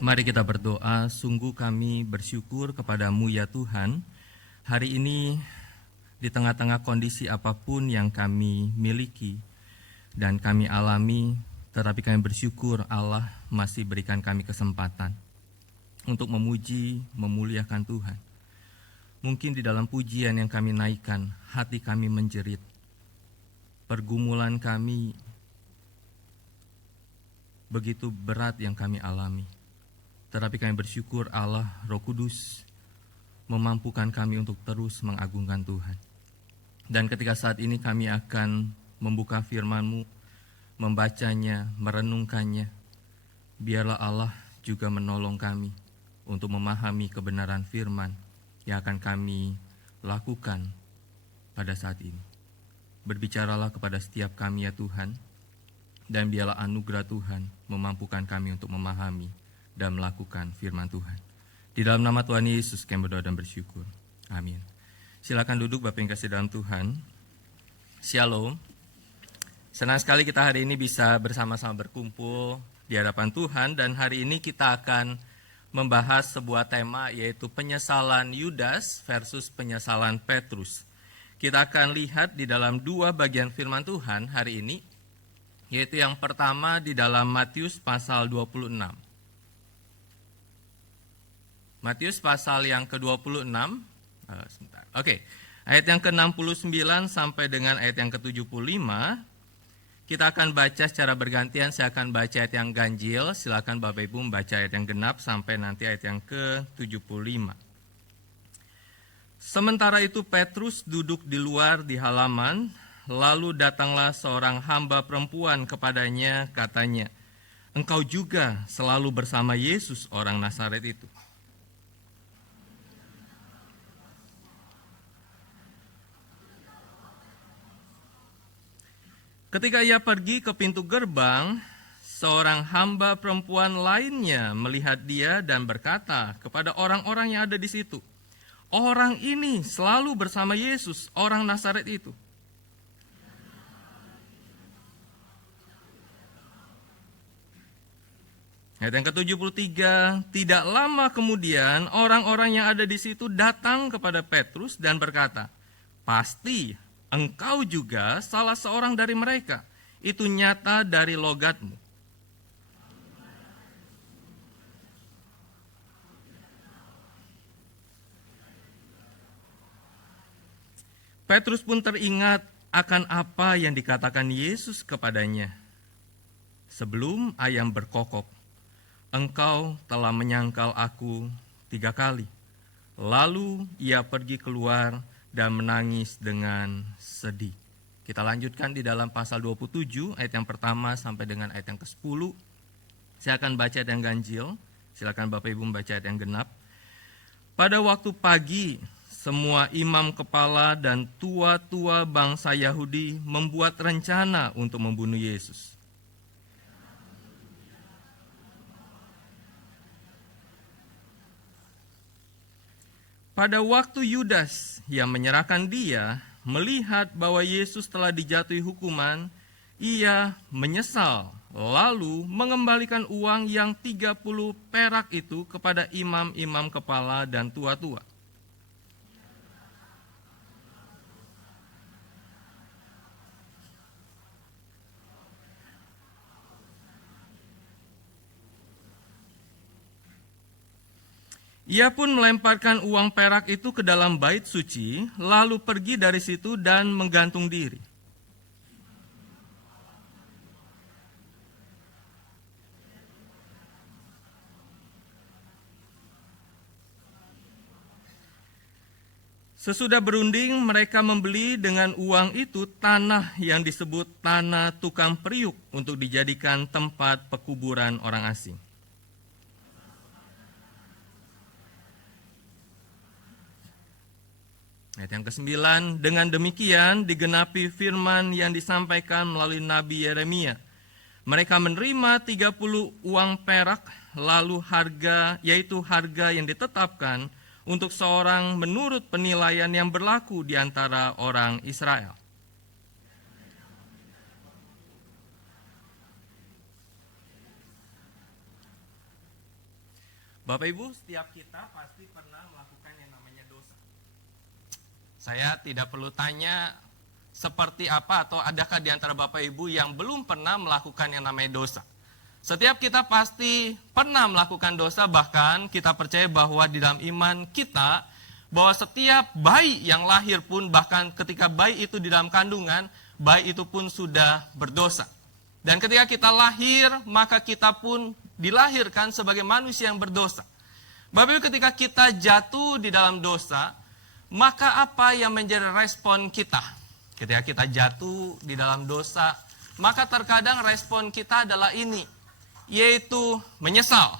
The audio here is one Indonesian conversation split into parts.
Mari kita berdoa. Sungguh kami bersyukur kepadamu ya Tuhan. Hari ini di tengah-tengah kondisi apapun yang kami miliki dan kami alami, tetapi kami bersyukur Allah masih berikan kami kesempatan untuk memuji, memuliakan Tuhan. Mungkin di dalam pujian yang kami naikkan, hati kami menjerit. Pergumulan kami begitu berat yang kami alami. Tetapi kami bersyukur Allah Roh Kudus memampukan kami untuk terus mengagungkan Tuhan. Dan ketika saat ini kami akan membuka firman-Mu, membacanya, merenungkannya, biarlah Allah juga menolong kami untuk memahami kebenaran firman yang akan kami lakukan pada saat ini. Berbicaralah kepada setiap kami ya Tuhan, dan biarlah anugerah Tuhan memampukan kami untuk memahami dan melakukan firman Tuhan. Di dalam nama Tuhan Yesus kami berdoa dan bersyukur. Amin. Silakan duduk Bapak yang kasih dalam Tuhan. Shalom. Senang sekali kita hari ini bisa bersama-sama berkumpul di hadapan Tuhan, dan hari ini kita akan membahas sebuah tema, yaitu penyesalan Yudas versus penyesalan Petrus. Kita akan lihat di dalam dua bagian firman Tuhan hari ini, yaitu yang pertama di dalam Matius pasal 26. Matius pasal yang ke-26, ayat yang ke-69 sampai dengan ayat yang ke-75, kita akan baca secara bergantian. Saya akan baca ayat yang ganjil, silakan Bapak Ibu membaca ayat yang genap sampai nanti ayat yang ke-75. Sementara itu Petrus duduk di luar di halaman, lalu datanglah seorang hamba perempuan kepadanya, katanya, "Engkau juga selalu bersama Yesus orang Nazaret itu." Ketika ia pergi ke pintu gerbang, seorang hamba perempuan lainnya melihat dia dan berkata kepada orang-orang yang ada di situ, "Orang ini selalu bersama Yesus, orang Nazaret itu." Ayat yang ke-73, tidak lama kemudian orang-orang yang ada di situ datang kepada Petrus dan berkata, "Pasti engkau juga salah seorang dari mereka, itu nyata dari logatmu." Petrus pun teringat akan apa yang dikatakan Yesus kepadanya. "Sebelum ayam berkokok, engkau telah menyangkal aku 3 kali." Lalu ia pergi keluar dan menangis dengan sedih. Kita lanjutkan di dalam pasal 27 ayat yang pertama sampai dengan ayat yang ke-10. Saya akan baca ayat yang ganjil, silakan Bapak Ibu membaca ayat yang genap. Pada waktu pagi, semua imam kepala dan tua-tua bangsa Yahudi membuat rencana untuk membunuh Yesus. Pada waktu Yudas yang menyerahkan dia melihat bahwa Yesus telah dijatuhi hukuman, ia menyesal, lalu mengembalikan uang yang 30 perak itu kepada imam-imam kepala dan tua-tua. Ia pun melemparkan uang perak itu ke dalam bait suci, lalu pergi dari situ dan menggantung diri. Sesudah berunding, mereka membeli dengan uang itu tanah yang disebut tanah tukang periuk untuk dijadikan tempat pekuburan orang asing. Ayat yang ke-9, dengan demikian digenapi firman yang disampaikan melalui Nabi Yeremia. Mereka menerima 30 uang perak, lalu yaitu harga yang ditetapkan untuk seorang menurut penilaian yang berlaku di antara orang Israel. Bapak Ibu, setiap kita pasti pernah melakukan yang namanya dosa. Saya tidak perlu tanya seperti apa atau adakah di antara Bapak Ibu yang belum pernah melakukan yang namanya dosa. Setiap kita pasti pernah melakukan dosa, bahkan kita percaya bahwa di dalam iman kita, bahwa setiap bayi yang lahir pun, bahkan ketika bayi itu di dalam kandungan, bayi itu pun sudah berdosa. Dan ketika kita lahir, maka kita pun dilahirkan sebagai manusia yang berdosa. Bapak Ibu, ketika kita jatuh di dalam dosa, maka apa yang menjadi respon kita? Ketika kita jatuh di dalam dosa, maka terkadang respon kita adalah ini, yaitu menyesal.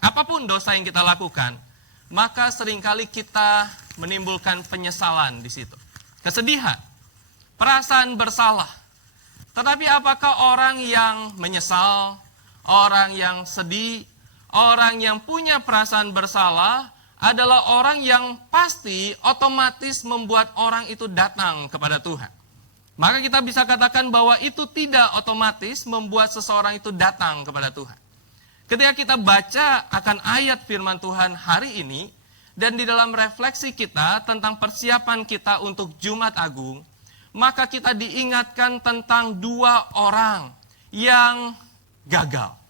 Apapun dosa yang kita lakukan, maka seringkali kita menimbulkan penyesalan di situ. Kesedihan, perasaan bersalah. Tetapi apakah orang yang menyesal, orang yang sedih, orang yang punya perasaan bersalah adalah orang yang pasti otomatis membuat orang itu datang kepada Tuhan? Maka kita bisa katakan bahwa itu tidak otomatis membuat seseorang itu datang kepada Tuhan. Ketika kita baca akan ayat firman Tuhan hari ini, dan di dalam refleksi kita tentang persiapan kita untuk Jumat Agung, maka kita diingatkan tentang dua orang yang gagal.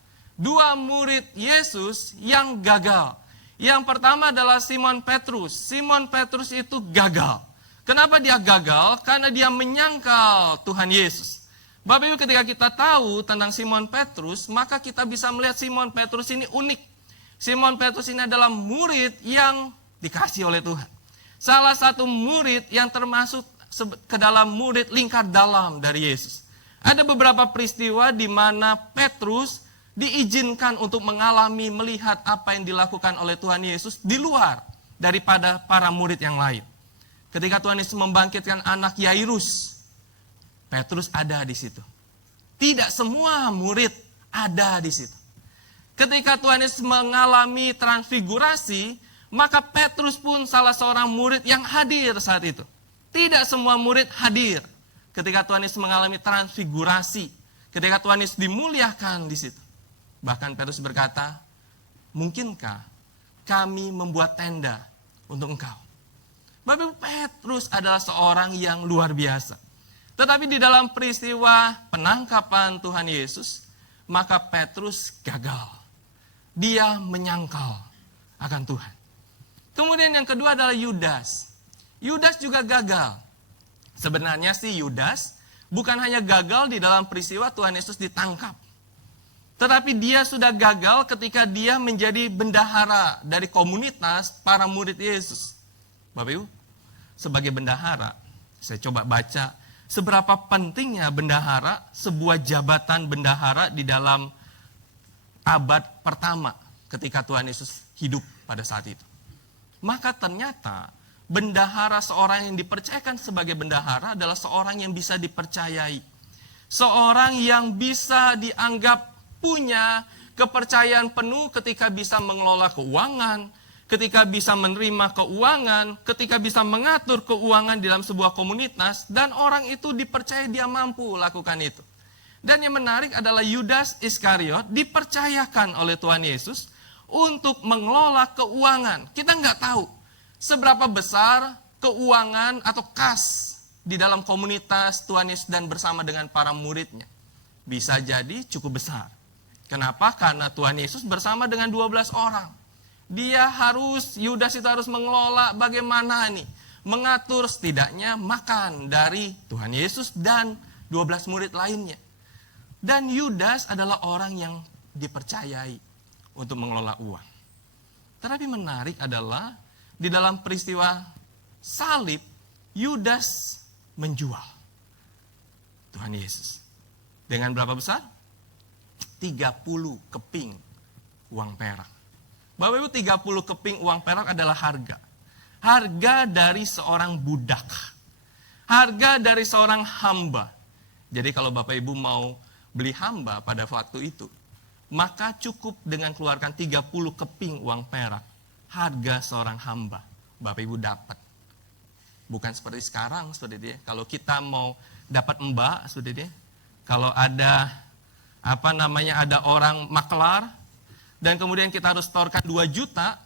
Dua murid Yesus yang gagal. Yang pertama adalah Simon Petrus. Simon Petrus itu gagal. Kenapa dia gagal? Karena dia menyangkal Tuhan Yesus. Bapak Ibu, ketika kita tahu tentang Simon Petrus, maka kita bisa melihat Simon Petrus ini unik. Simon Petrus ini adalah murid yang dikasih oleh Tuhan. Salah satu murid yang termasuk ke dalam murid lingkar dalam dari Yesus. Ada beberapa peristiwa di mana Petrus diizinkan untuk mengalami, melihat apa yang dilakukan oleh Tuhan Yesus di luar daripada para murid yang lain. Ketika Tuhan Yesus membangkitkan anak Yairus, Petrus ada di situ. Tidak semua murid ada di situ. Ketika Tuhan Yesus mengalami transfigurasi, maka Petrus pun salah seorang murid yang hadir saat itu. Tidak semua murid hadir ketika Tuhan Yesus mengalami transfigurasi, ketika Tuhan Yesus dimuliakan di situ. Bahkan Petrus berkata, mungkinkah kami membuat tenda untuk engkau? Bapak, Petrus adalah seorang yang luar biasa. Tetapi di dalam peristiwa penangkapan Tuhan Yesus, maka Petrus gagal. Dia menyangkal akan Tuhan. Kemudian yang kedua adalah Yudas. Yudas juga gagal. Sebenarnya sih Yudas bukan hanya gagal di dalam peristiwa Tuhan Yesus ditangkap. Tetapi dia sudah gagal ketika dia menjadi bendahara dari komunitas para murid Yesus. Bapak Ibu, sebagai bendahara, saya coba baca seberapa pentingnya bendahara, sebuah jabatan bendahara di dalam abad pertama ketika Tuhan Yesus hidup pada saat itu. Maka ternyata bendahara, seorang yang dipercayakan sebagai bendahara adalah seorang yang bisa dipercayai. Seorang yang bisa dianggap punya kepercayaan penuh ketika bisa mengelola keuangan, ketika bisa menerima keuangan, ketika bisa mengatur keuangan dalam sebuah komunitas, dan orang itu dipercaya dia mampu lakukan itu. Dan yang menarik adalah Yudas Iskariot dipercayakan oleh Tuhan Yesus untuk mengelola keuangan. Kita nggak tahu seberapa besar keuangan atau kas di dalam komunitas Tuhan Yesus dan bersama dengan para muridnya. Bisa jadi cukup besar. Kenapa? Karena Tuhan Yesus bersama dengan 12 orang. Yudas itu harus mengelola bagaimana nih, mengatur setidaknya makan dari Tuhan Yesus dan 12 murid lainnya. Dan Yudas adalah orang yang dipercayai untuk mengelola uang. Tetapi menarik adalah di dalam peristiwa salib, Yudas menjual Tuhan Yesus. Dengan berapa besar? 30 keping uang perak. Bapak Ibu, 30 keping uang perak adalah harga. Harga dari seorang budak. Harga dari seorang hamba. Jadi kalau Bapak Ibu mau beli hamba pada waktu itu, maka cukup dengan keluarkan 30 keping uang perak. Harga seorang hamba. Bapak Ibu dapat. Bukan seperti sekarang, seperti dia. Kalau kita mau dapat mbak, seperti dia. Kalau ada ada orang maklar, dan kemudian kita harus setorkan 2 juta,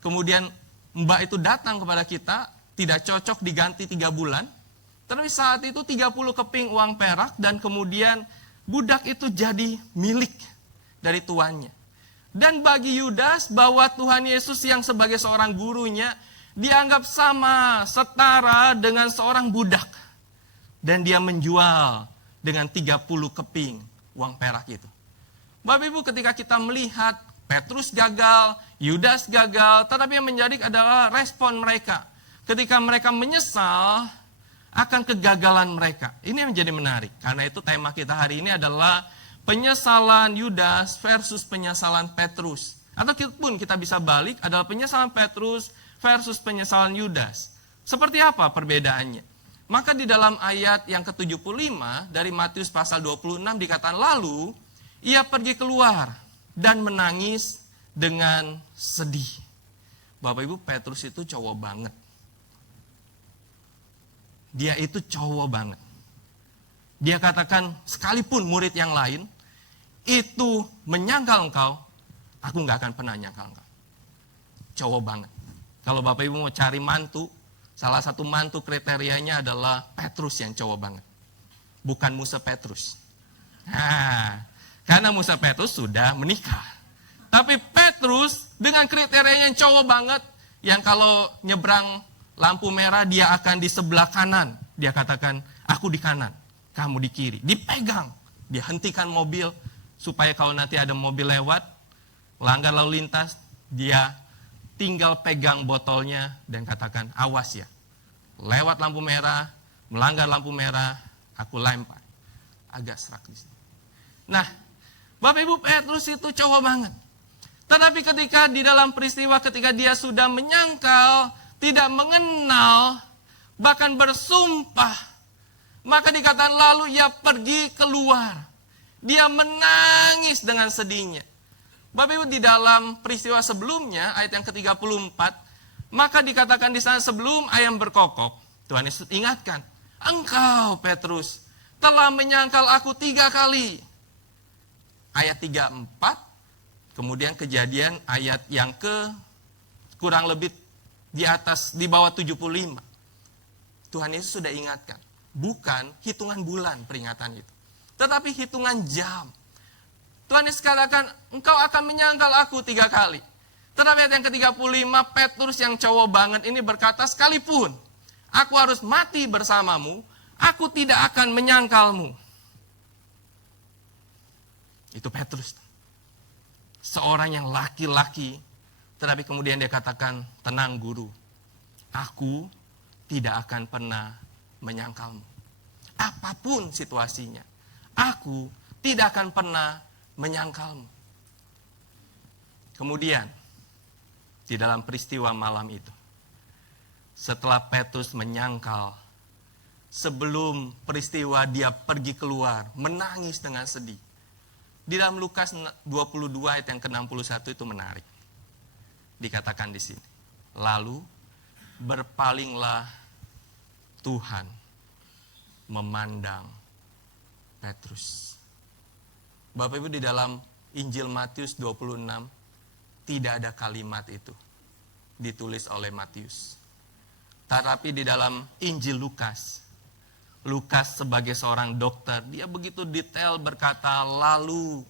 kemudian mbak itu datang kepada kita, tidak cocok diganti 3 bulan, tapi saat itu 30 keping uang perak, dan kemudian budak itu jadi milik dari tuannya. Dan bagi Yudas, bahwa Tuhan Yesus yang sebagai seorang gurunya, dianggap sama, setara dengan seorang budak. Dan dia menjual dengan 30 keping uang perak itu. Bapak Ibu, ketika kita melihat Petrus gagal, Yudas gagal, tetapi yang menjadi adalah respon mereka. Ketika mereka menyesal akan kegagalan mereka. Ini yang menjadi menarik. Karena itu tema kita hari ini adalah penyesalan Yudas versus penyesalan Petrus. Atau pun kita bisa balik adalah penyesalan Petrus versus penyesalan Yudas. Seperti apa perbedaannya? Maka di dalam ayat yang ke-75 dari Matius pasal 26 dikatakan, lalu ia pergi keluar dan menangis dengan sedih. Bapak Ibu, Petrus itu cowok banget. Dia itu cowok banget. Dia katakan, sekalipun murid yang lain itu menyangkal engkau, aku gak akan pernah nyangkal engkau. Cowok banget. Kalau Bapak Ibu mau cari mantu, salah satu mantu kriterianya adalah Petrus yang cowok banget. Bukan Musa Petrus. Nah, karena Musa Petrus sudah menikah. Tapi Petrus dengan kriterianya yang cowok banget, yang kalau nyebrang lampu merah dia akan di sebelah kanan. Dia katakan, aku di kanan, kamu di kiri. Dipegang, dia hentikan mobil, supaya kalau nanti ada mobil lewat, langgar lalu lintas, dia tinggal pegang botolnya dan katakan, awas ya, lewat lampu merah, melanggar lampu merah, aku lempar. Agak serak di sini. Nah, Bapak Ibu, Petrus itu cowok banget. Tetapi ketika di dalam peristiwa, ketika dia sudah menyangkal, tidak mengenal, bahkan bersumpah, maka dikatakan lalu ia pergi keluar. Dia menangis dengan sedihnya. Bapak Ibu, di dalam peristiwa sebelumnya, ayat yang ke-34, maka dikatakan di sana sebelum ayam berkokok, Tuhan Yesus ingatkan, engkau Petrus telah menyangkal aku 3 kali. Ayat 34, kemudian Kejadian ayat yang kurang lebih di atas, di bawah 75. Tuhan Yesus sudah ingatkan, bukan hitungan bulan peringatan itu, tetapi hitungan jam. Tuhan Yesus katakan, engkau akan menyangkal aku 3 kali. Tetapi ayat yang ke-35, Petrus yang cowok banget ini berkata, sekalipun aku harus mati bersamamu, aku tidak akan menyangkalmu. Itu Petrus. Seorang yang laki-laki, tetapi kemudian dia katakan, tenang guru, aku tidak akan pernah menyangkalmu. Apapun situasinya, aku tidak akan pernah menyangkalmu. Kemudian, di dalam peristiwa malam itu, setelah Petrus menyangkal, sebelum peristiwa dia pergi keluar, menangis dengan sedih. Di dalam Lukas 22 ayat yang ke-61 itu menarik. Dikatakan di sini, lalu berpalinglah Tuhan memandang Petrus. Bapak Ibu, di dalam Injil Matius 26 tidak ada kalimat itu ditulis oleh Matius. Tetapi di dalam Injil Lukas sebagai seorang dokter, dia begitu detail berkata, lalu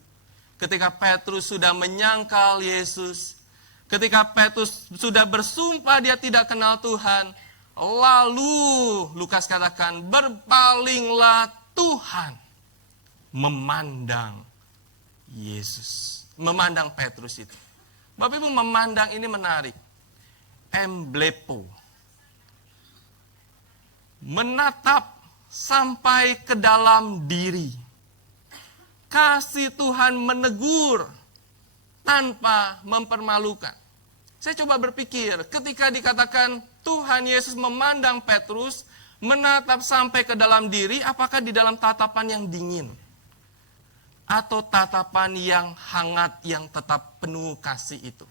ketika Petrus sudah menyangkal Yesus, ketika Petrus sudah bersumpah dia tidak kenal Tuhan, lalu Lukas katakan, berpalinglah Tuhan memandang Yesus, memandang Petrus itu. Bapak Ibu, memandang ini menarik. Emblepo. Menatap sampai ke dalam diri. Kasih Tuhan menegur tanpa mempermalukan. Saya coba berpikir, ketika dikatakan Tuhan Yesus memandang Petrus, menatap sampai ke dalam diri, apakah di dalam tatapan yang dingin? Atau tatapan yang hangat, yang tetap penuh kasih itu?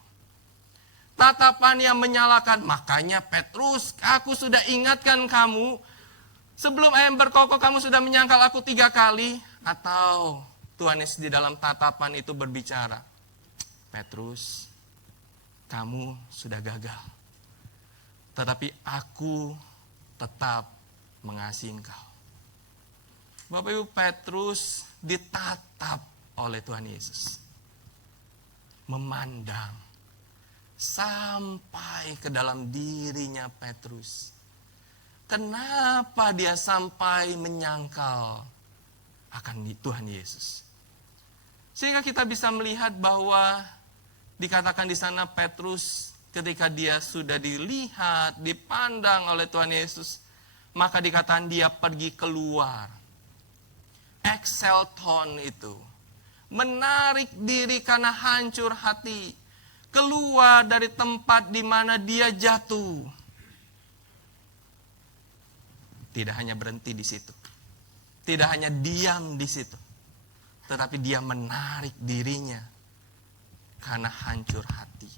Tatapan yang menyalakan, makanya Petrus, aku sudah ingatkan kamu, sebelum ayam berkokok kamu sudah menyangkal aku 3 kali. Atau Tuhan Yesus di dalam tatapan itu berbicara, Petrus, kamu sudah gagal. Tetapi aku tetap mengasihi engkau. Bapak Ibu, Petrus ditatap oleh Tuhan Yesus. Memandang sampai ke dalam dirinya Petrus. Kenapa dia sampai menyangkal akan Tuhan Yesus? Sehingga kita bisa melihat bahwa dikatakan di sana Petrus ketika dia sudah dilihat, dipandang oleh Tuhan Yesus, maka dikatakan dia pergi keluar. Excelton itu, menarik diri karena hancur hati, keluar dari tempat di mana dia jatuh. Tidak hanya berhenti di situ, tidak hanya diam di situ, tetapi dia menarik dirinya karena hancur hati.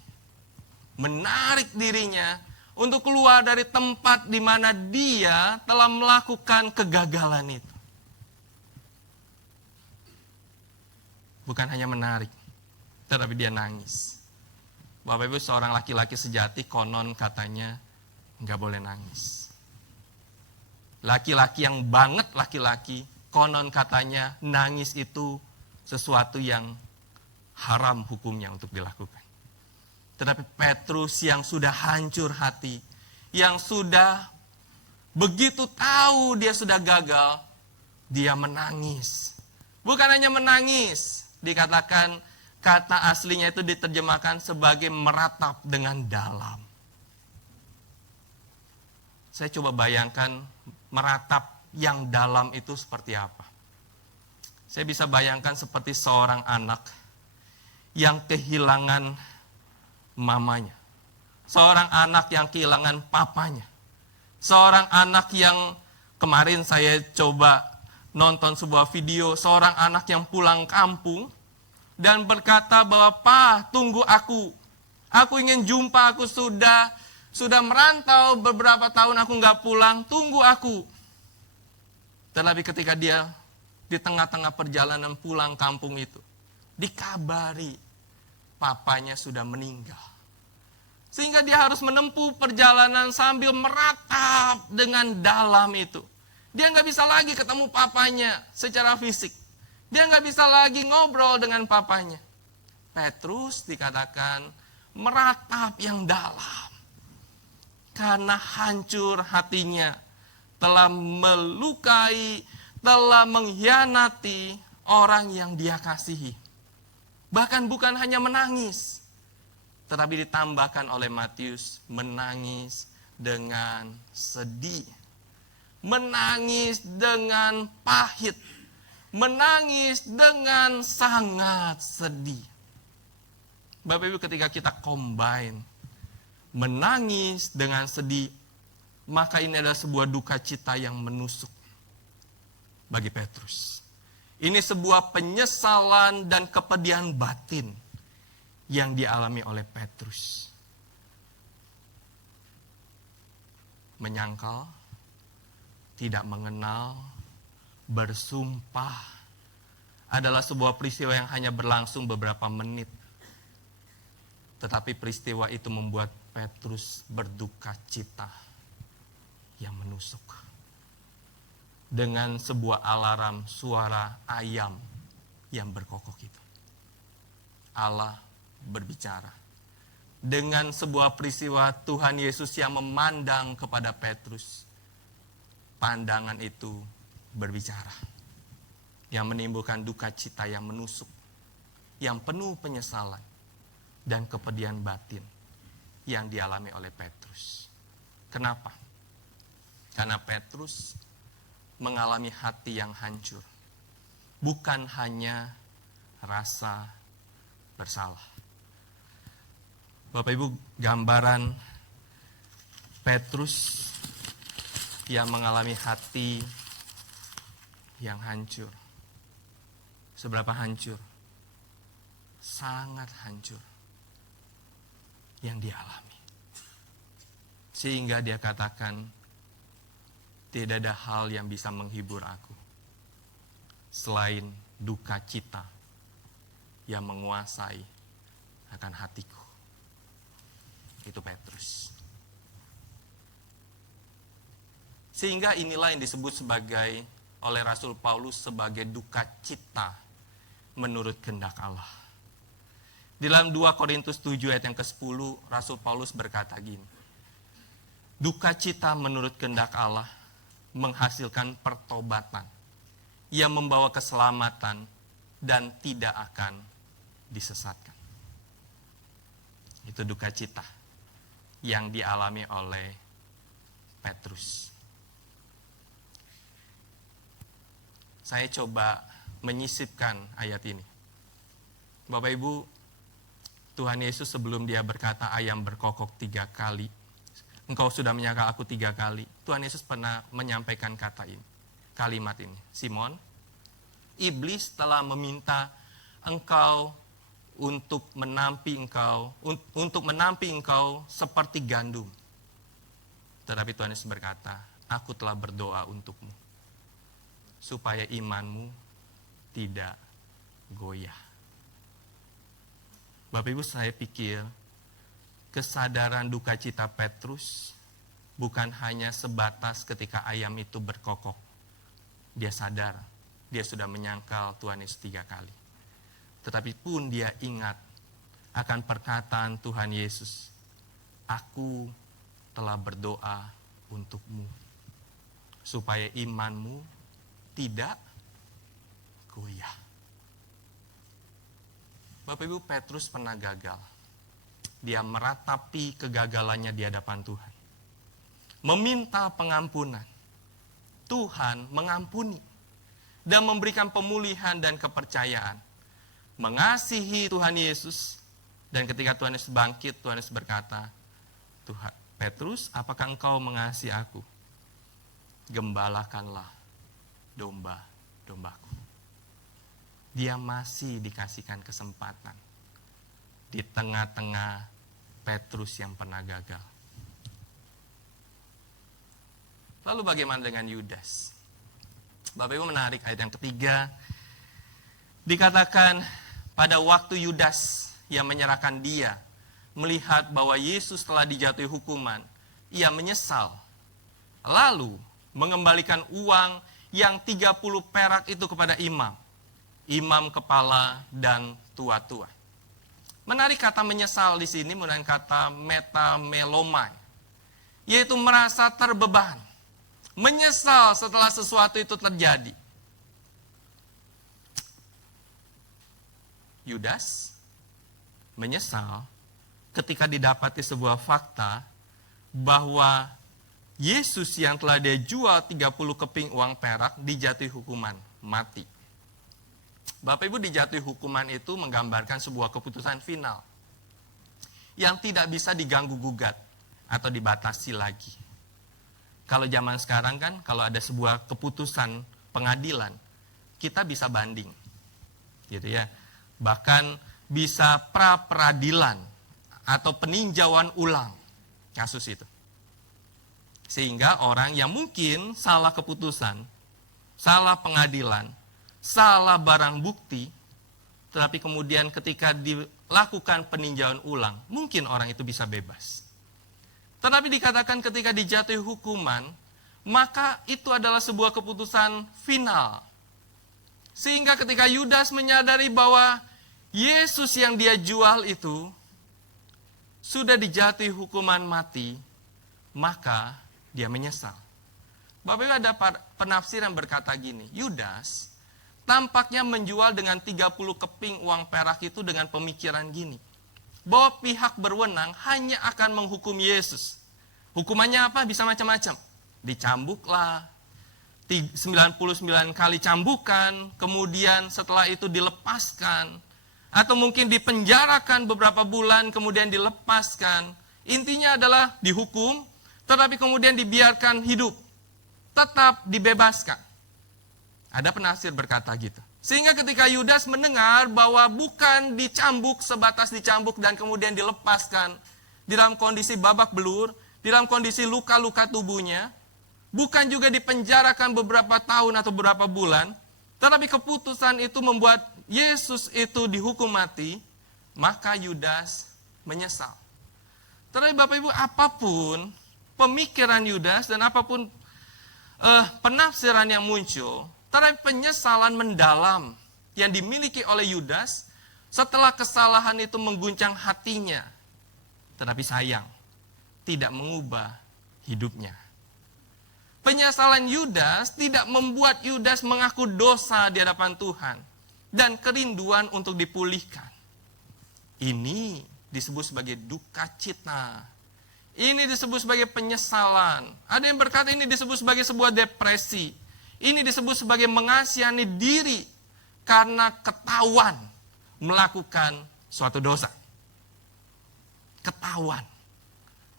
Menarik dirinya untuk keluar dari tempat di mana dia telah melakukan kegagalan itu. Bukan hanya menarik, tetapi dia nangis. Bapak Ibu, seorang laki-laki sejati konon katanya nggak boleh nangis. Laki-laki yang banget laki-laki, konon katanya nangis itu sesuatu yang haram hukumnya untuk dilakukan. Tetapi Petrus yang sudah hancur hati, yang sudah begitu tahu dia sudah gagal, dia menangis. Bukan hanya menangis, dikatakan kata aslinya itu diterjemahkan sebagai meratap dengan dalam. Saya coba bayangkan meratap yang dalam itu seperti apa. Saya bisa bayangkan seperti seorang anak yang kehilangan mamanya. Seorang anak yang kehilangan papanya. Seorang anak yang kemarin saya coba nonton sebuah video, seorang anak yang pulang kampung dan berkata bahwa, "Pa, tunggu aku. Aku ingin jumpa, aku sudah merantau beberapa tahun aku nggak pulang, tunggu aku." Tetapi ketika dia di tengah-tengah perjalanan pulang kampung itu, dikabari papanya sudah meninggal. Sehingga dia harus menempuh perjalanan sambil meratap dengan dalam itu. Dia nggak bisa lagi ketemu papanya secara fisik. Dia nggak bisa lagi ngobrol dengan papanya. Petrus dikatakan meratap yang dalam. Karena hancur hatinya, telah melukai, telah mengkhianati orang yang dia kasihi. Bahkan bukan hanya menangis, tetapi ditambahkan oleh Matius, menangis dengan sedih. Menangis dengan pahit. Menangis dengan sangat sedih. Bapak Ibu, ketika kita combine menangis dengan sedih, maka ini adalah sebuah duka cita yang menusuk bagi Petrus. Ini sebuah penyesalan dan kepedihan batin yang dialami oleh Petrus. Menyangkal, tidak mengenal, bersumpah adalah sebuah peristiwa yang hanya berlangsung beberapa menit. Tetapi peristiwa itu membuat Petrus berduka cita yang menusuk. Dengan sebuah alarm suara ayam yang berkokok itu. Allah berbicara. Dengan sebuah peristiwa Tuhan Yesus yang memandang kepada Petrus. Pandangan itu berbicara. Yang menimbulkan duka cita yang menusuk. Yang penuh penyesalan. Dan kepedihan batin yang dialami oleh Petrus. Kenapa? Karena Petrus mengalami hati yang hancur. Bukan hanya rasa bersalah. Bapak Ibu, gambaran Petrus yang mengalami hati yang hancur. Seberapa hancur? Sangat hancur yang dialami. Sehingga dia katakan, tidak ada hal yang bisa menghibur aku selain duka cita yang menguasai akan hatiku. Itu Petrus. Sehingga inilah yang disebut sebagai oleh Rasul Paulus sebagai duka cita menurut kehendak Allah. Di dalam 2 Korintus 7 ayat yang ke-10, Rasul Paulus berkata gini, duka cita menurut kehendak Allah menghasilkan pertobatan yang membawa keselamatan dan tidak akan disesatkan. Itu duka cita yang dialami oleh Petrus. Saya coba menyisipkan ayat ini. Bapak Ibu, Tuhan Yesus sebelum dia berkata ayam berkokok 3 kali, engkau sudah menyangkal aku 3 kali. Tuhan Yesus pernah menyampaikan kalimat ini. Simon, iblis telah meminta engkau untuk menampi engkau seperti gandum. Tetapi Tuhan Yesus berkata, aku telah berdoa untukmu supaya imanmu tidak goyah. Bapak Ibu, saya pikir kesadaran duka cita Petrus bukan hanya sebatas ketika ayam itu berkokok. Dia sadar, dia sudah menyangkal Tuhan Yesus 3 kali. Tetapi pun dia ingat akan perkataan Tuhan Yesus, aku telah berdoa untukmu, supaya imanmu tidak goyah. Bapak Ibu, Petrus pernah gagal. Dia meratapi kegagalannya di hadapan Tuhan. Meminta pengampunan. Tuhan mengampuni dan memberikan pemulihan dan kepercayaan. Mengasihi Tuhan Yesus, dan ketika Tuhan Yesus bangkit, Tuhan Yesus berkata, Tuhan, Petrus, apakah engkau mengasihi aku? Gembalakanlah domba-dombaku. Dia masih dikasihkan kesempatan di tengah-tengah Petrus yang pernah gagal. Lalu bagaimana dengan Yudas? Bapak Ibu, menarik ayat yang ketiga. Dikatakan pada waktu Yudas yang menyerahkan dia, melihat bahwa Yesus telah dijatuhi hukuman, ia menyesal. Lalu mengembalikan uang yang 30 perak itu kepada imam kepala dan tua-tua. Menarik kata menyesal di sini menggunakan kata metamelomai, yaitu merasa terbeban, menyesal setelah sesuatu itu terjadi. Yudas menyesal ketika didapati sebuah fakta bahwa Yesus yang telah dia jual 30 keping uang perak dijatuhi hukuman mati. Bapak Ibu, dijatuhi hukuman itu menggambarkan sebuah keputusan final yang tidak bisa diganggu gugat atau dibatasi lagi. Kalau zaman sekarang kan, kalau ada sebuah keputusan pengadilan, kita bisa banding, gitu ya. Bahkan bisa pra-peradilan atau peninjauan ulang kasus itu. Sehingga orang yang mungkin salah keputusan, salah pengadilan, salah barang bukti, tetapi kemudian ketika dilakukan peninjauan ulang, mungkin orang itu bisa bebas. Tetapi dikatakan ketika dijatuhi hukuman, maka itu adalah sebuah keputusan final. Sehingga ketika Yudas menyadari bahwa Yesus yang dia jual itu sudah dijatuhi hukuman mati, maka dia menyesal. Bapak Ibu, ada penafsiran berkata gini, Yudas tampaknya menjual dengan 30 keping uang perak itu dengan pemikiran gini, bahwa pihak berwenang hanya akan menghukum Yesus. Hukumannya apa? Bisa macam-macam. Dicambuklah, 99 kali cambukan, kemudian setelah itu dilepaskan, atau mungkin dipenjarakan beberapa bulan, kemudian dilepaskan. Intinya adalah dihukum, tetapi kemudian dibiarkan hidup, tetap dibebaskan. Ada penafsir berkata gitu. Sehingga ketika Yudas mendengar bahwa bukan dicambuk sebatas dicambuk dan kemudian dilepaskan dalam kondisi babak belur, dalam kondisi luka-luka tubuhnya, bukan juga dipenjarakan beberapa tahun atau beberapa bulan, tetapi keputusan itu membuat Yesus itu dihukum mati, maka Yudas menyesal. Tetapi Bapak Ibu, apapun pemikiran Yudas dan apapun penafsiran yang muncul, tetapi penyesalan mendalam yang dimiliki oleh Yudas setelah kesalahan itu mengguncang hatinya, tetapi sayang, tidak mengubah hidupnya. Penyesalan Yudas tidak membuat Yudas mengaku dosa di hadapan Tuhan dan kerinduan untuk dipulihkan. Ini disebut sebagai duka cita. Ini disebut sebagai penyesalan. Ada yang berkata ini disebut sebagai sebuah depresi. Ini disebut sebagai mengasihani diri karena ketahuan melakukan suatu dosa. Ketahuan.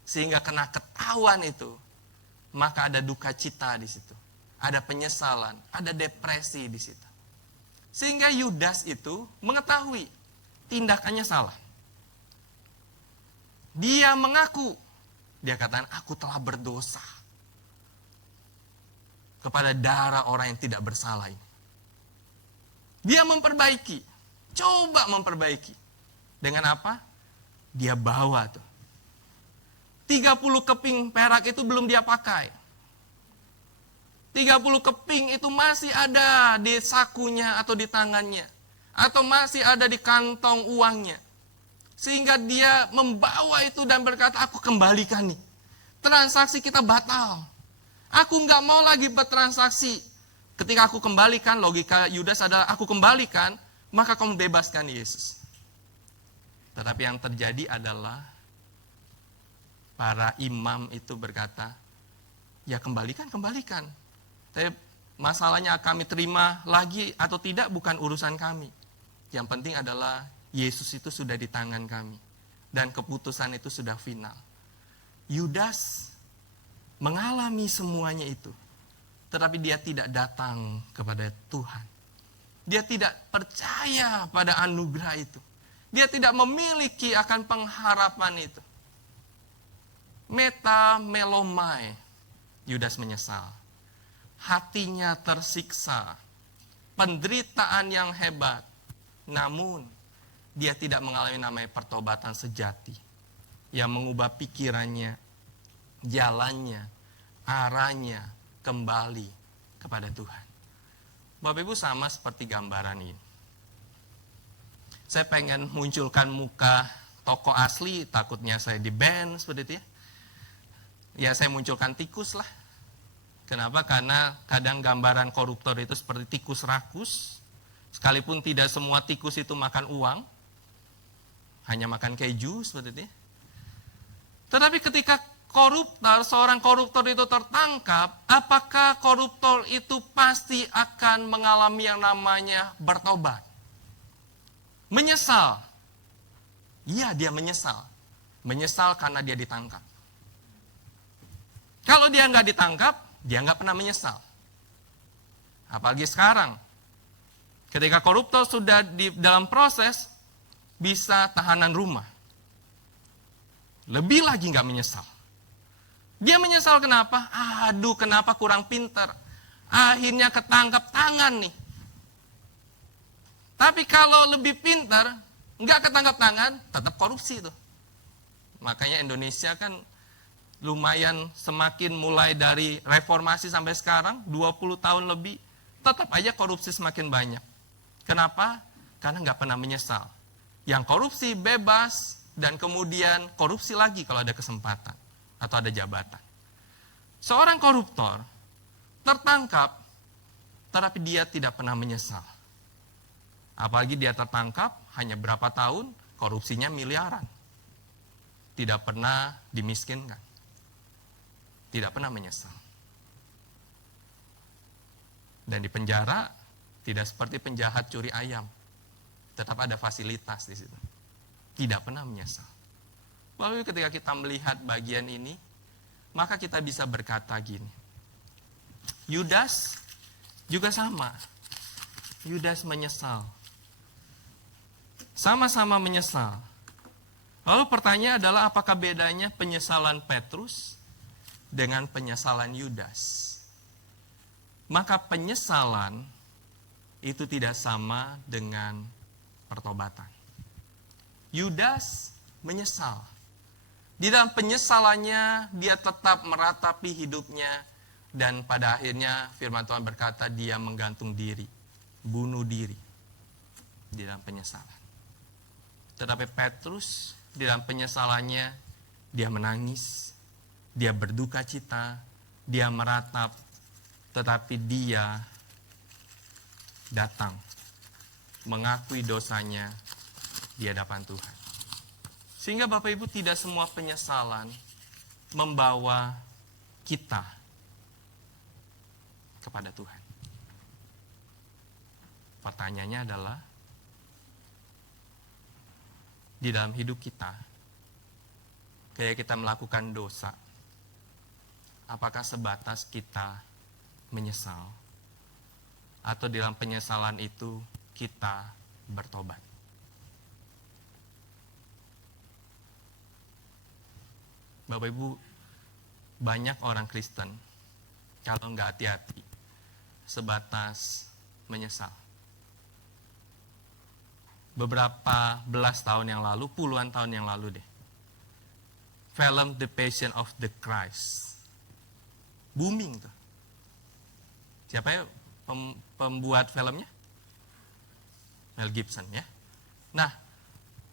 Sehingga kena ketahuan itu, maka ada duka cita di situ. Ada penyesalan, ada depresi di situ. Sehingga Yudas itu mengetahui tindakannya salah. Dia mengaku, dia katakan, aku telah berdosa kepada darah orang yang tidak bersalah ini. Dia memperbaiki, coba memperbaiki. Dengan apa? Dia bawa tuh. 30 keping perak itu belum dia pakai. 30 keping itu masih ada di sakunya atau di tangannya. Atau masih ada di kantong uangnya. Sehingga dia membawa itu dan berkata, aku kembalikan nih. Transaksi kita batal. Aku nggak mau lagi bertransaksi. Ketika aku kembalikan, logika Yudas adalah aku kembalikan, maka kamu bebaskan Yesus. Tetapi yang terjadi adalah para imam itu berkata, ya kembalikan. Tapi masalahnya kami terima lagi atau tidak bukan urusan kami. Yang penting adalah Yesus itu sudah di tangan kami. Dan keputusan itu sudah final. Yudas mengalami semuanya itu. Tetapi dia tidak datang kepada Tuhan. Dia tidak percaya pada anugerah itu. Dia tidak memiliki akan pengharapan itu. Metamelomai. Yudas menyesal. Hatinya tersiksa. Penderitaan yang hebat. Namun, dia tidak mengalami namanya pertobatan sejati. Yang mengubah pikirannya, jalannya, arahnya kembali kepada Tuhan. Bapak Ibu, sama seperti gambaran ini. Saya pengen munculkan muka tokoh asli, takutnya saya di-ban seperti itu ya. Ya saya munculkan tikus lah. Kenapa? Karena kadang gambaran koruptor itu seperti tikus rakus. Sekalipun tidak semua tikus itu makan uang. Hanya makan keju seperti itu ya. Tetapi ketika seorang koruptor itu tertangkap, apakah koruptor itu pasti akan mengalami yang namanya bertobat? Menyesal. Iya, dia menyesal. Menyesal karena dia ditangkap. Kalau dia nggak ditangkap, dia nggak pernah menyesal. Apalagi sekarang, ketika koruptor sudah di dalam proses, bisa tahanan rumah. Lebih lagi nggak menyesal. Dia menyesal kenapa? Aduh, kenapa kurang pintar. Akhirnya ketangkap tangan nih. Tapi kalau lebih pintar, nggak ketangkap tangan, tetap korupsi tuh. Makanya Indonesia kan lumayan semakin mulai dari reformasi sampai sekarang, 20 tahun lebih, tetap aja korupsi semakin banyak. Kenapa? Karena nggak pernah menyesal. Yang korupsi bebas, dan kemudian korupsi lagi kalau ada kesempatan, atau ada jabatan. Seorang koruptor tertangkap, tetapi dia tidak pernah menyesal. Apalagi dia tertangkap, hanya berapa tahun, korupsinya miliaran. Tidak pernah dimiskinkan. Tidak pernah menyesal. Dan di penjara, tidak seperti penjahat curi ayam. Tetap ada fasilitas di situ. Tidak pernah menyesal. Lalu ketika kita melihat bagian ini, maka kita bisa berkata gini. Yudas juga sama. Yudas menyesal. Sama-sama menyesal. Lalu pertanyaan adalah apakah bedanya penyesalan Petrus dengan penyesalan Yudas? Maka penyesalan itu tidak sama dengan pertobatan. Yudas menyesal. Di dalam penyesalannya, dia tetap meratapi hidupnya. Dan pada akhirnya firman Tuhan berkata, dia menggantung diri, bunuh diri di dalam penyesalan. Tetapi Petrus, di dalam penyesalannya, dia menangis, dia berduka cita, dia meratap, tetapi dia datang mengakui dosanya di hadapan Tuhan. Sehingga Bapak Ibu, tidak semua penyesalan membawa kita kepada Tuhan. Pertanyaannya adalah, di dalam hidup kita, ketika kita melakukan dosa, apakah sebatas kita menyesal? Atau di dalam penyesalan itu kita bertobat? Bapak Ibu, banyak orang Kristen kalau nggak hati-hati sebatas menyesal. Beberapa belas tahun yang lalu, puluhan tahun yang lalu deh, film The Passion of the Christ booming tuh. Siapa ya pembuat filmnya? Mel Gibson ya. Nah,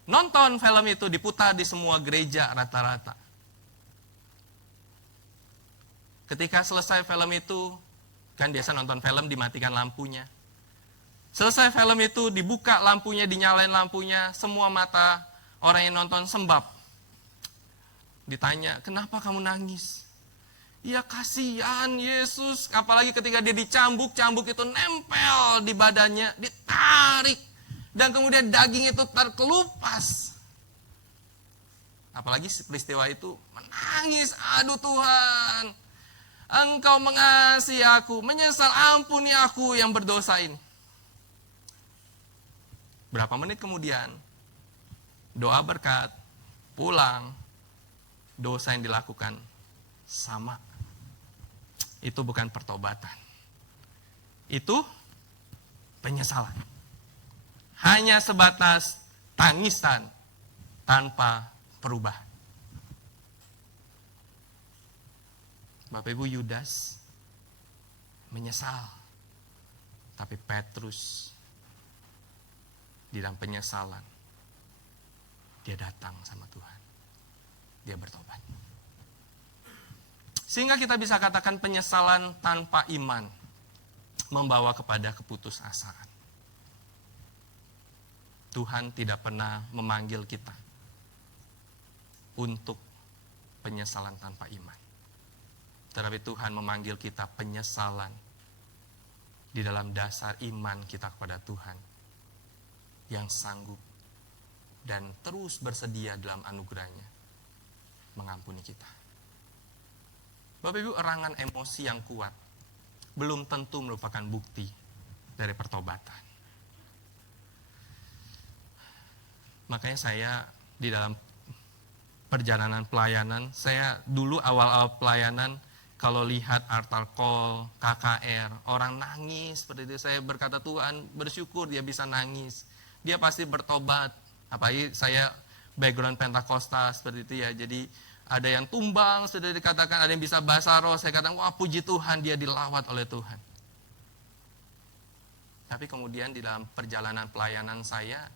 nonton film itu diputar di semua gereja rata-rata. Ketika selesai film itu, kan biasa nonton film dimatikan lampunya. Selesai film itu dibuka lampunya, dinyalain lampunya, semua mata orang yang nonton sembab. Ditanya, kenapa kamu nangis? Ya kasihan Yesus, apalagi ketika dia dicambuk, cambuk itu nempel di badannya, ditarik. Dan kemudian daging itu terkelupas. Apalagi peristiwa itu menangis, aduh Tuhan, Engkau mengasihi aku, menyesal, ampuni aku yang berdosa ini. Berapa menit kemudian, doa berkat, pulang, dosa yang dilakukan sama. Itu bukan pertobatan. Itu penyesalan. Hanya sebatas tangisan tanpa perubahan. Bapak Ibu, Yudas menyesal. Tapi Petrus di dalam penyesalan, dia datang sama Tuhan. Dia bertobat. Sehingga kita bisa katakan penyesalan tanpa iman membawa kepada keputusasaan. Tuhan tidak pernah memanggil kita untuk penyesalan tanpa iman. Tetapi Tuhan memanggil kita penyesalan di dalam dasar iman kita kepada Tuhan yang sanggup dan terus bersedia dalam anugerahnya mengampuni kita. Bapak Ibu, erangan emosi yang kuat belum tentu merupakan bukti dari pertobatan. Makanya saya di dalam perjalanan pelayanan, saya dulu awal-awal pelayanan, kalau lihat altar call, KKR, orang nangis seperti itu, saya berkata Tuhan bersyukur dia bisa nangis. Dia pasti bertobat. Apalagi saya background Pentakosta seperti itu ya. Jadi ada yang tumbang, sudah dikatakan, ada yang bisa bahasa roh. Saya katakan, wah puji Tuhan dia dilawat oleh Tuhan. Tapi kemudian di dalam perjalanan pelayanan saya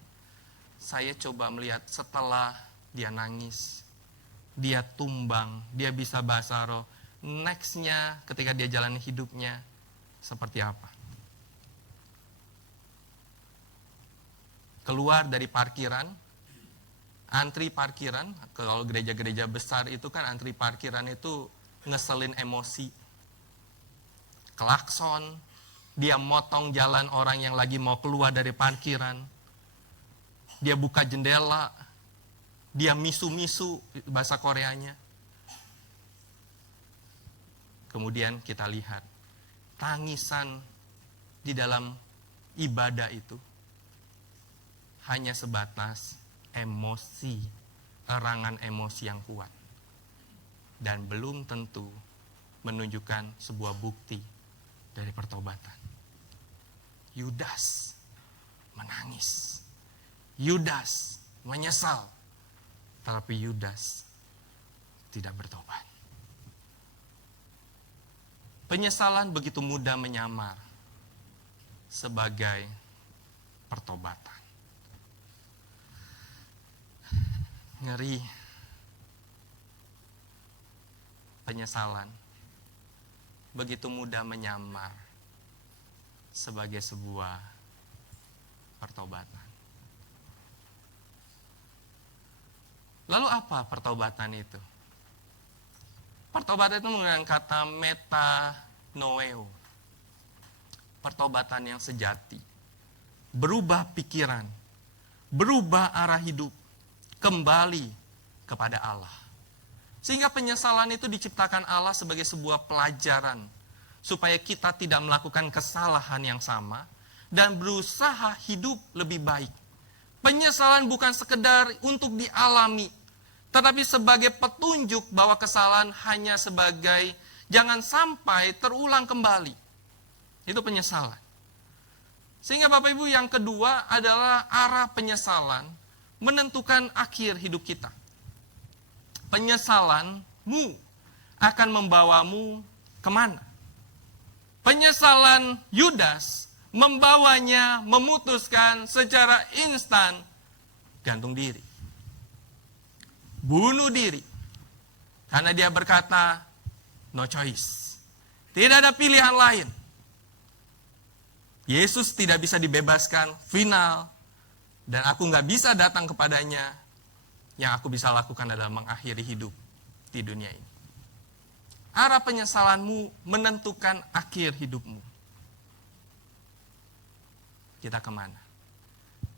coba melihat setelah dia nangis, dia tumbang, dia bisa bahasa roh. Nextnya ketika dia jalani hidupnya seperti apa? Keluar dari parkiran, antri parkiran, kalau gereja-gereja besar itu kan antri parkiran itu ngeselin emosi. Klakson, dia motong jalan orang yang lagi mau keluar dari parkiran. Dia buka jendela, dia misu-misu bahasa Koreanya. Kemudian kita lihat tangisan di dalam ibadah itu hanya sebatas emosi, erangan emosi yang kuat. Dan belum tentu menunjukkan sebuah bukti dari pertobatan. Yudas menangis. Yudas menyesal. Tetapi Yudas tidak bertobat. Penyesalan begitu mudah menyamar sebagai pertobatan. Ngeri. Penyesalan begitu mudah menyamar sebagai sebuah pertobatan. Lalu apa pertobatan itu? Pertobatan itu menggunakan kata metanoeo. Pertobatan yang sejati. Berubah pikiran, berubah arah hidup, kembali kepada Allah. Sehingga penyesalan itu diciptakan Allah sebagai sebuah pelajaran supaya kita tidak melakukan kesalahan yang sama dan berusaha hidup lebih baik. Penyesalan bukan sekedar untuk dialami, tetapi sebagai petunjuk bahwa kesalahan hanya sebagai jangan sampai terulang kembali. Itu penyesalan. Sehingga Bapak Ibu, yang kedua adalah arah penyesalan menentukan akhir hidup kita. Penyesalanmu akan membawamu kemana? Penyesalan Yudas membawanya memutuskan secara instan gantung diri. Bunuh diri. Karena dia berkata, no choice. Tidak ada pilihan lain. Yesus tidak bisa dibebaskan, final. Dan aku nggak bisa datang kepadanya. Yang aku bisa lakukan adalah mengakhiri hidup di dunia ini. Arah penyesalanmu menentukan akhir hidupmu. Kita kemana?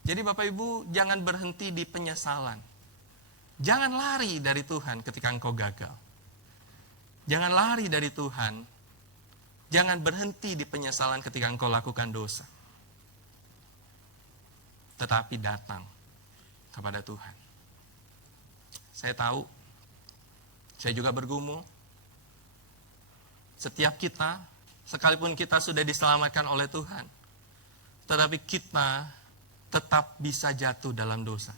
Jadi Bapak Ibu, jangan berhenti di penyesalan. Jangan lari dari Tuhan ketika engkau gagal. Jangan lari dari Tuhan. Jangan berhenti di penyesalan ketika engkau lakukan dosa. Tetapi datang kepada Tuhan. Saya tahu, saya juga bergumul. Setiap kita, sekalipun kita sudah diselamatkan oleh Tuhan, tetapi kita tetap bisa jatuh dalam dosa.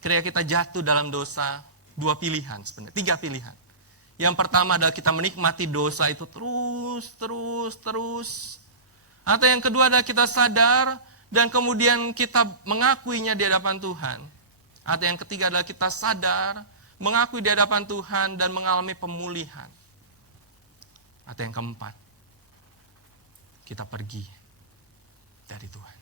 Ketika kita jatuh dalam dosa, 2 pilihan sebenarnya, 3 pilihan. Yang pertama adalah kita menikmati dosa itu terus. Atau yang kedua adalah kita sadar dan kemudian kita mengakuinya di hadapan Tuhan. Atau yang ketiga adalah kita sadar, mengakui di hadapan Tuhan dan mengalami pemulihan. Atau yang keempat, kita pergi dari Tuhan.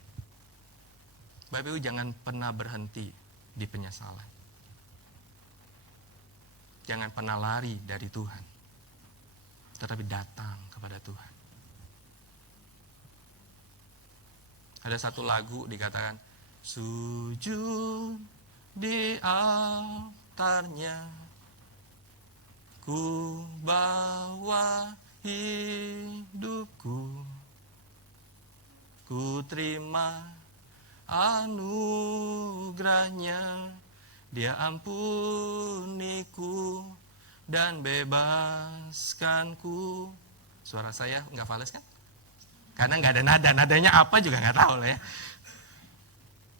Bapak Ibu, jangan pernah berhenti di penyesalan. Jangan pernah lari dari Tuhan, tetapi datang kepada Tuhan. Ada satu lagu dikatakan, sujud di altarnya, ku bawa hidupku, ku terima anugerahnya, dia ampuniku dan bebaskanku. Suara saya nggak fales kan? Karena nggak ada nada, nadanya apa juga nggak tahu lah ya.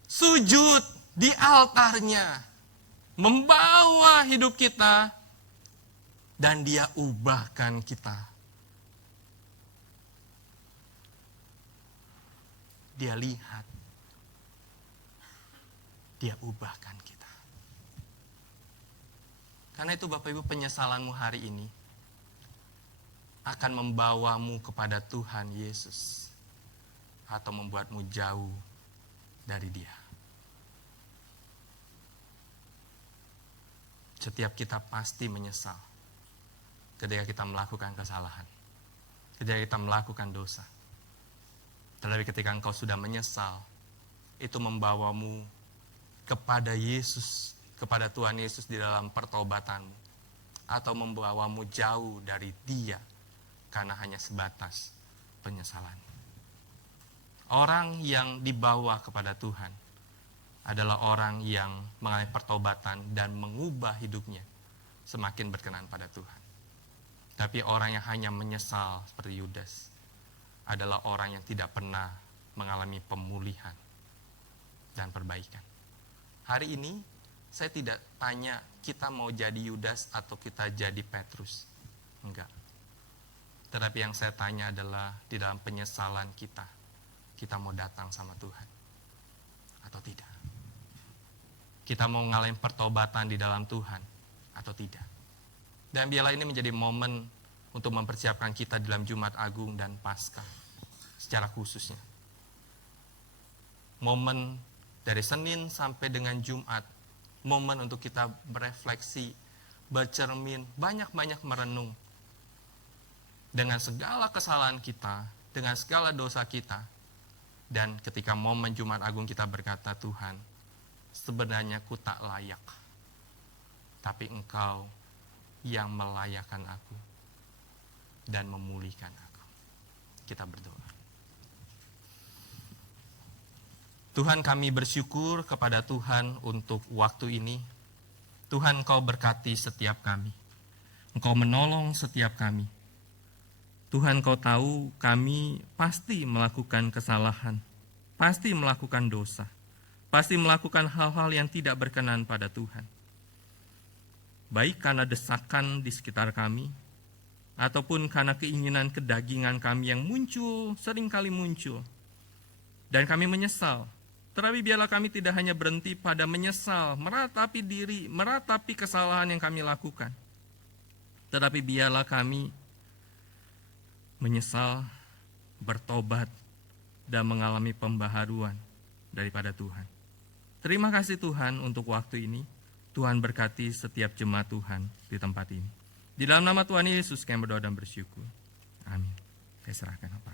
Sujud di altarnya, membawa hidup kita, dan dia ubahkan kita. Dia lihat, dia ubahkan kita. Karena itu Bapak Ibu, penyesalanmu hari ini akan membawamu kepada Tuhan Yesus atau membuatmu jauh dari Dia. Setiap kita pasti menyesal ketika kita melakukan kesalahan, ketika kita melakukan dosa. Tetapi ketika engkau sudah menyesal, itu membawamu kepada Yesus, kepada Tuhan Yesus di dalam pertobatanmu, atau membawamu jauh dari Dia karena hanya sebatas penyesalan. Orang yang dibawa kepada Tuhan adalah orang yang mengalami pertobatan dan mengubah hidupnya semakin berkenan pada Tuhan. Tapi orang yang hanya menyesal seperti Yudas adalah orang yang tidak pernah mengalami pemulihan dan perbaikan. Hari ini saya tidak tanya kita mau jadi Yudas atau kita jadi Petrus. Enggak. Tetapi yang saya tanya adalah di dalam penyesalan kita mau datang sama Tuhan atau tidak? Kita mau ngalahin pertobatan di dalam Tuhan atau tidak? Dan biarlah ini menjadi momen untuk mempersiapkan kita dalam Jumat Agung dan Paskah secara khususnya. Momen dari Senin sampai dengan Jumat, momen untuk kita berefleksi, bercermin, banyak-banyak merenung dengan segala kesalahan kita, dengan segala dosa kita. Dan ketika momen Jumat Agung kita berkata, Tuhan, sebenarnya ku tak layak, tapi Engkau yang melayakkan aku dan memulihkan aku. Kita berdoa. Tuhan, kami bersyukur kepada Tuhan untuk waktu ini. Tuhan, Engkau berkati setiap kami. Engkau menolong setiap kami. Tuhan, Engkau tahu kami pasti melakukan kesalahan, pasti melakukan dosa, pasti melakukan hal-hal yang tidak berkenan pada Tuhan. Baik karena desakan di sekitar kami, ataupun karena keinginan kedagingan kami yang muncul, seringkali muncul. Dan kami menyesal. Tetapi biarlah kami tidak hanya berhenti pada menyesal, meratapi diri, meratapi kesalahan yang kami lakukan. Tetapi biarlah kami menyesal, bertobat, dan mengalami pembaharuan daripada Tuhan. Terima kasih Tuhan untuk waktu ini. Tuhan berkati setiap jemaat Tuhan di tempat ini. Di dalam nama Tuhan Yesus kami berdoa dan bersyukur. Amin. Saya serahkan apa